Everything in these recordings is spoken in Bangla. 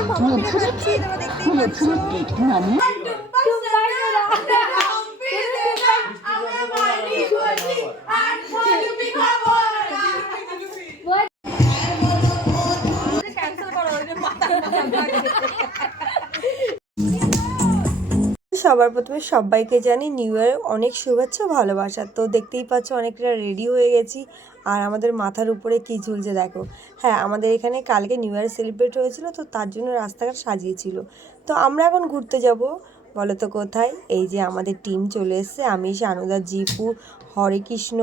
এখন মামা ফিরে খাচ্ছি তোমরা দেখতেই পাচ্ছ সবার প্রথমে সবাইকে জানি নিউ ইয়ার অনেক শুভেচ্ছা ভালোবাসা। তো দেখতেই পাচ্ছ অনেকটা রেডি হয়ে গেছি। আর আমাদের মাথার উপরে কি ঝুলছে দেখো। হ্যাঁ আমাদের এখানে কালকে নিউ ইয়ার সেলিব্রেট হয়েছিল, তো তার জন্য রাস্তাঘাট সাজিয়েছিল। তো আমরা এখন ঘুরতে যাব। বলো তো কোথায়? এই যে আমাদের টিম চলে এসছে, আমি, শানুদা, জিপু, হরে কৃষ্ণ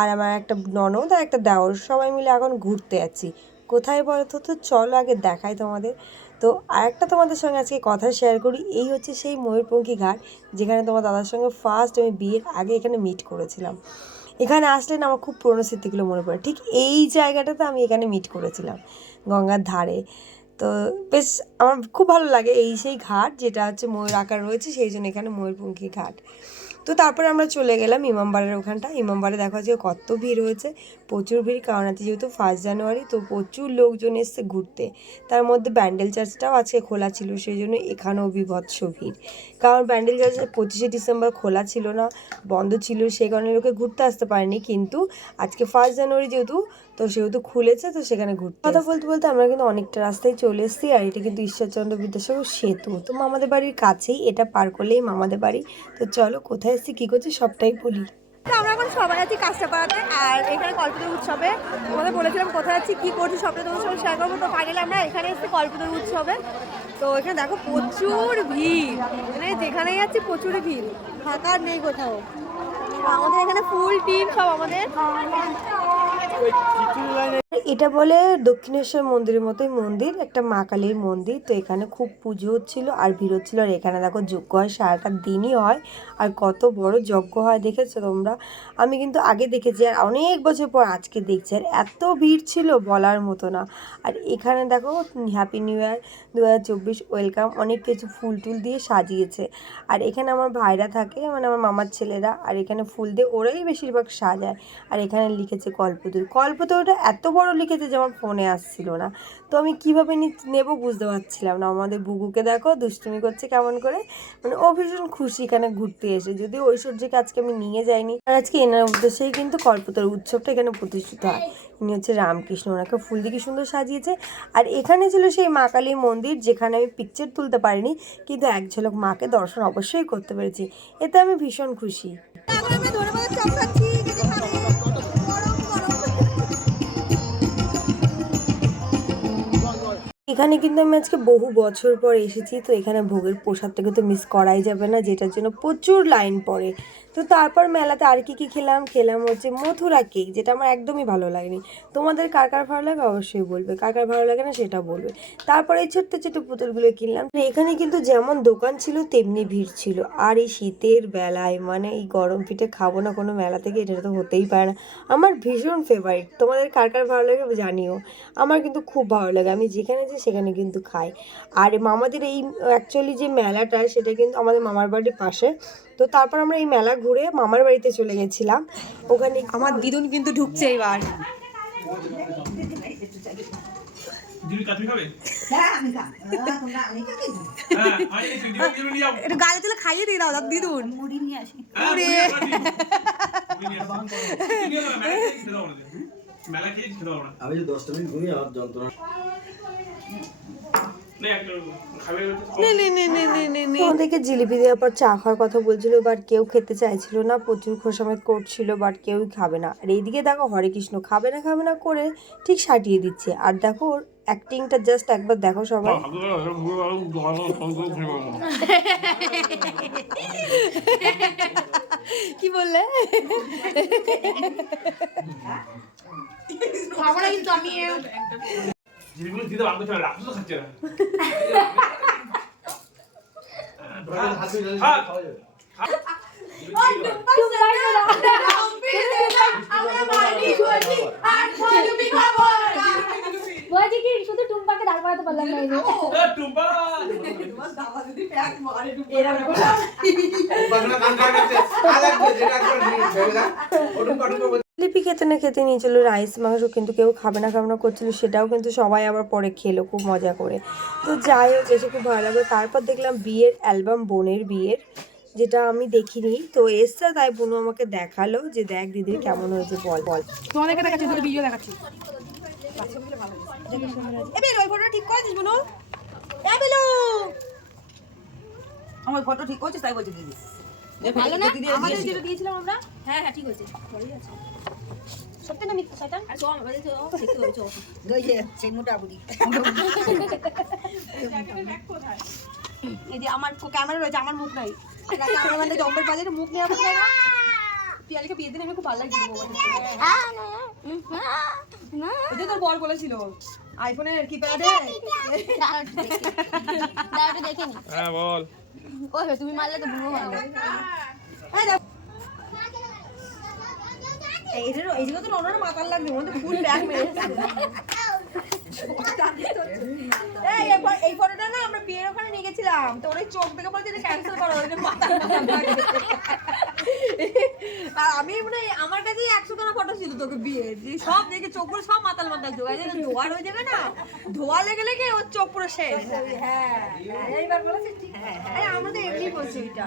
আর আমার একটা ননদ আর একটা দেওর। সবাই মিলে এখন ঘুরতে যাচ্ছি। কোথায় বলো তো তো চলো আগে দেখাই তোমাদের। তো আরেকটা তোমাদের সঙ্গে আজকে কথা শেয়ার করি, এই হচ্ছে সেই ময়ূরপঙ্খী ঘাট, যেখানে তোমার দাদার সঙ্গে ফার্স্ট আমি বিয়ের আগে এখানে মিট করেছিলাম। এখানে আসলে না আমার খুব পুরনো স্মৃতিগুলো মনে পড়ে, ঠিক এই জায়গাটাতে আমি এখানে মিট করেছিলাম গঙ্গার ধারে। তো বেশ আমার খুব ভালো লাগে এই সেই ঘাট যেটা হচ্ছে ময়ূর আকার রয়েছে, সেই জন্য এখানে ময়ূরপঙ্খী ঘাট। তো তারপরে আমরা চলে গেলাম ইমামবাড়ার ওখানটা। ইমামবাড়ে দেখা যাচ্ছে কত ভিড় হয়েছে প্রচুর ভিড়। কারণ আজকে যেহেতু ফার্স্ট জানুয়ারি তো প্রচুর লোকজন এসছে ঘুরতে। তার মধ্যে ব্যান্ডেল চার্চটাও আজকে খোলা ছিল সেই জন্য এখানেও বিভৎস ভিড়। কারণ ব্যান্ডেল চার্চ পঁচিশে ডিসেম্বর খোলা ছিল না বন্ধ ছিল সেই কারণে লোকে ঘুরতে আসতে পারেনি। কিন্তু আজকে ফার্স্ট জানুয়ারি যেহেতু তো সেহেতু খুলেছে তো সেখানে ঘুরতে কথা বলতে বলতে আমরা কিন্তু অনেকটা রাস্তায় চলে এসেছি আর এটা কিন্তু ঈশ্বরচন্দ্র বিদ্যাসাগর সেতু। তো মামাদের বাড়ির কাছেই এটা পার করলেই মামাদের বাড়ি। তো চলো কোথায় এসেছি কী করছি সবটাই বলি। আমরা এখন সবাই আছি কাস্টাপাড়াতে আর এখানে কল্পতরু উৎসবে। তোমাদের বলেছিলাম কোথায় আছি কি করছি সবটা তোমাদের সঙ্গে শেয়ার করব। তো ফাইনালি আমরা এখানে এসেছি কল্পতরু উৎসবে। তো এখানে দেখো প্রচুর ভিড়। মানে যেখানেই যাচ্ছি প্রচুর ভিড়। ফাঁকা নেই কোথাও। আমাদের এখানে ফুল টিম সব আমাদের। এটা বলে দক্ষিণেশ্বর মন্দিরের মতোই মন্দির একটা মা কালীর মন্দির। তো এখানে খুব পুজো হচ্ছিল আর ভিড় হচ্ছিল। আর এখানে দেখো যজ্ঞ হয় সারাটা দিনই হয়। আর কত বড় যজ্ঞ হয় দেখেছ তোমরা? আমি কিন্তু আগে দেখেছি আর অনেক বছর পর আজকে দেখছি আর এত ভিড় ছিল বলার মতো না। আর এখানে দেখো হ্যাপি নিউ ইয়ার দু হাজার চব্বিশ ওয়েলকাম অনেক কিছু ফুল টুল দিয়ে সাজিয়েছে। আর এখানে আমার ভাইরা থাকে মানে আমার মামার ছেলেরা, আর এখানে ফুল দিয়ে ওরাই বেশিরভাগ সাজায়। আর এখানে লিখেছে কল্পতরু। কল্পতরুটা এত বড় লিখেছে যে আমার ফোনে আসছিল না। তো আমি কীভাবে নেব বুঝতে পারছিলাম না। আমাদের বুগুকে দেখো দুষ্টুমি করছে কেমন করে। মানে ও ভীষণ খুশি এখানে ঘুরতে এসে যদি ঐশ্বর্যকে আজকে আমি নিয়ে যাইনি, আর আজকে এনার উদ্দেশ্যেই কিন্তু কল্পতর উৎসবটা এখানে প্রতিষ্ঠিত হয়। ইনি হচ্ছে রামকৃষ্ণ, ওনাকে ফুল দিয়ে কি সুন্দর সাজিয়েছে। আর এখানে ছিল সেই মা কালী মন্দির, যেখানে আমি পিকচার তুলতে পারিনি, কিন্তু এক ঝলক মাকে দর্শন অবশ্যই করতে পেরেছি। এতে আমি ভীষণ খুশি। এখানে কিন্তু আমি আজকে বহু বছর পর এসেছি, তো এখানে ভোগের প্রসাদটাকে তো মিস করাই যাবে না, যেটার জন্য প্রচুর লাইন পড়ে। তো তারপর মেলাতে আর কি কি খেলাম? খেলাম হচ্ছে মথুরা কেক যেটা আমার একদমই ভালো লাগেনি। তোমাদের কার কার ভালো লাগে অবশ্যই বলবে। কার কার ভালো লাগে না সেটা বলবে। তারপরে এই ছোট্ট ছোট্ট পুতুলগুলো কিনলাম। এখানে কিন্তু যেমন দোকান ছিল, তেমনি ভিড় ছিল। আর এই শীতের বেলায় মানে এই গরম পিঠে খাব না কোনো মেলা থেকে, এটা তো হতেই পারে না। আমার ভীষণ ফেভারিট তোমাদের কার কার ভালো লাগে জানিও। আমার কিন্তু খুব ভালো লাগে। আমি যেখানে যাই, সেখানে কিন্তু খাই। আর মামাদের এই অ্যাকচুয়ালি যে মেলাটা, সেটা কিন্তু আমাদের মামার বাড়ির পাশে। তো তারপর আমরা এই মেলা ঘুরে মামার বাড়িতে চলে গেছিলাম। ওখানে আমার দিদুন কিন্তু ঢুকছে এবার। হ্যাঁ হ্যাঁ, হ্যাঁ একটু তুলে খাইয়ে দিয়ে দাও দিদুন। মুড়ি নিয়ে আসি। হ্যাঁ। মেলা খেয়ে খেতে পারব না। আমি যে দশটা মিনিট ঘুমিয়ে যন্ত্রণা নে, একটা খাবে বলতে তো আমাদেরকে জিলিপি দেওয়ার পর চা খাওয়ার কথা বলছিল বাট কেউ খেতে চাইছিল না প্রচুর খোসামেত করছিল বাট কেউই খাবে না। আর এইদিকে দেখো হরে কৃষ্ণ খাবে না খাবে না করে ঠিক সাটিয়ে দিচ্ছে। আর দেখো ওর অ্যাক্টিংটা জাস্ট একবার দেখো সবাই। কি বললে? জিনিসগুলো দিতে ভাঙতে চলে রাখতে তো খাচ্ছে না। বলছি কি শুধু টুম্পাকে দাঁড় করাতে পারলাম না। এ, টুম্পা! বাংলা গান গাইতে আলাদা যেটা করে ভেবে দাও ওটুকু ওটুকু লিপি খেতে না খেতে নিয়ে রাইস মাংস কিন্তু কেউ খাবে না খাবে না করছিল সেটাও কিন্তু সবাই আবার পরে খেলো খুব মজা করে। তো যাই হোক এসে খুব ভালো লাগল। তারপর দেখলাম বিয়ের অ্যালবাম বোনের বিয়ের যেটা আমি দেখিনি। তো এসছে তাই বোনু আমাকে দেখাল যে দেখ দিদির কেমন হয়েছে বল। বল। তোমাদেরকে দেখাচ্ছি ভিডিও দেখাচ্ছি। এবার ওই ফটোটা ঠিক বনু? আমার ফটো ঠিক করছিস তাই বলছি দিদি। ভালো না? আমাদের যেটা দিয়েছিলাম আমরা? হ্যাঁ হ্যাঁ ঠিক হয়েছে। ভালোই আছে। সত্যি না মিথ্যা শয়তান আর চল আমাদের তো দেখতে পাবি চল ওই যে সেই মোটা বুড়ি এই যে আমার ক্যামেরা রয়েছে আমার মুখ নাই ক্যামেরাম্যানটা জম্বের বাজারে মুখ নেওয়া যায় না পিয়ালিকে বিয়ে দিন আমি খুব ভালো ওই যে তোর বর বলেছিল আইফোনের কিপ্যাডে দেখে নি হ্যাঁ বল ওই তুমি মারলে তো মারবে এইটার জন্য তো অন্যান্য মাতাল লাগবে মনে ফুল ব্যাগ মেরেছে। এই এই ফটো- এই ফটোটা না আমরা বিয়ের ওখানে নিয়ে গেছিলাম। তো ওই চোখ দেখে বলছে এটা ক্যান্সেল করো লাগে। আর আমি মানে আমার কাছে একশো খানা ফটো ছিল তোকে বিয়ে। যে সব দেখে চোখ পুরো সব মাতাল মাতাল ধোয়া যাবে ধোয়ার হয়ে যাবে না ধোয়া লেগে লেগে ওর চোখ পুরো শেষ। হ্যাঁ এইবার বলেছিস ঠিক আরে আমরা তো এমনি বলছি ওইটা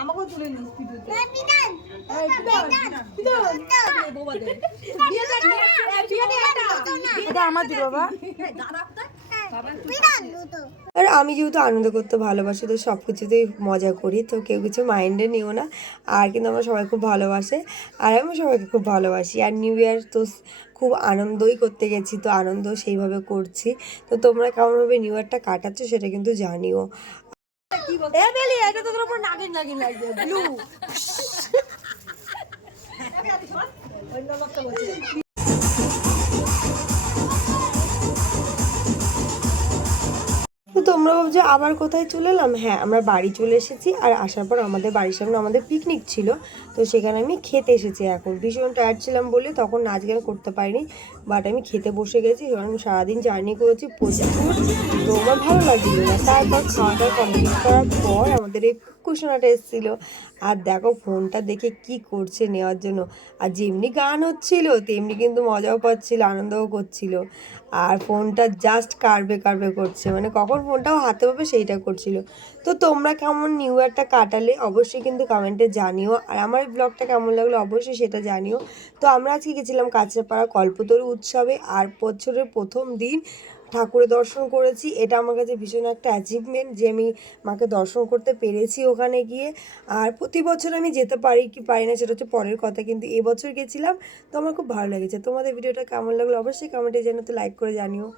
আমাকেও তুলে নিস এটা আমার বাবা। আর আমি যেহেতু আনন্দ করতে ভালোবাসি তো সব কিছুতেই মজা করি তো কেউ কিছু মাইন্ডে নিও না। আর কিন্তু আমরা সবাই খুব ভালোবাসে আর আমি সবাইকে খুব ভালোবাসি। আর নিউ ইয়ার তো খুব আনন্দই করতে গেছি তো আনন্দ সেইভাবে করছি। তো তোমরা কেমনভাবে নিউ ইয়ারটা কাটাচ্ছ সেটা কিন্তু জানিও। এ বেলি এটা তো তোর উপর নাগিন নাগিন লাগছে ব্লু তোমরা ভাবছ আবার কোথায় চলে এলাম? হ্যাঁ আমরা বাড়ি চলে এসেছি আর আসার পর আমাদের বাড়ির সামনে আমাদের পিকনিক ছিল। তো সেখানে আমি খেতে এসেছি এখন। ভীষণ টায়ার্ড ছিলাম বলে তখন নাচ গান করতে পারিনি বাট আমি খেতে বসে গেছি। কারণ সারাদিন জার্নি করেছি প্রচুর। তো আমার ভালো লাগছিল না। তারপর খাওয়া দাওয়া কমপ্লিট করার পর আমাদের এই কুশনাটা এসেছিল। আর দেখো ফোনটা দেখে কি করছে নেওয়ার জন্য। আর যেমনি গান হচ্ছিল, তেমনি কিন্তু মজাও পাচ্ছিল, আনন্দও করছিল। আর ফোনটা জাস্ট কারবে কারবে করছে। মানে কখন ফোনটাও হাতে পাবে সেইটা করছিল। তো তোমরা কেমন নিউ ইয়ারটা কাটালে অবশ্যই কিন্তু কমেন্টে জানিও। আর আমার এই ব্লগটা কেমন লাগল অবশ্যই সেটা জানিও। তো আমরা আজকে গেছিলাম কাঁচরাপাড়া কল্পতরু উৎসবে। আর বছরের প্রথম দিন ঠাকুরের দর্শন করেছি। এটা আমার কাছে ভীষণ একটা অ্যাচিভমেন্ট যে আমি মাকে দর্শন করতে পেরেছি ওখানে গিয়ে। আর প্রতি বছর আমি যেতে পারি কি পারি না সেটা হচ্ছে পরের কথা, কিন্তু এবছর গেছিলাম তো আমার খুব ভালো লেগেছে। তোমাদের ভিডিওটা কেমন লাগল অবশ্যই কমেন্টে জানাতে লাইক করে জানিও।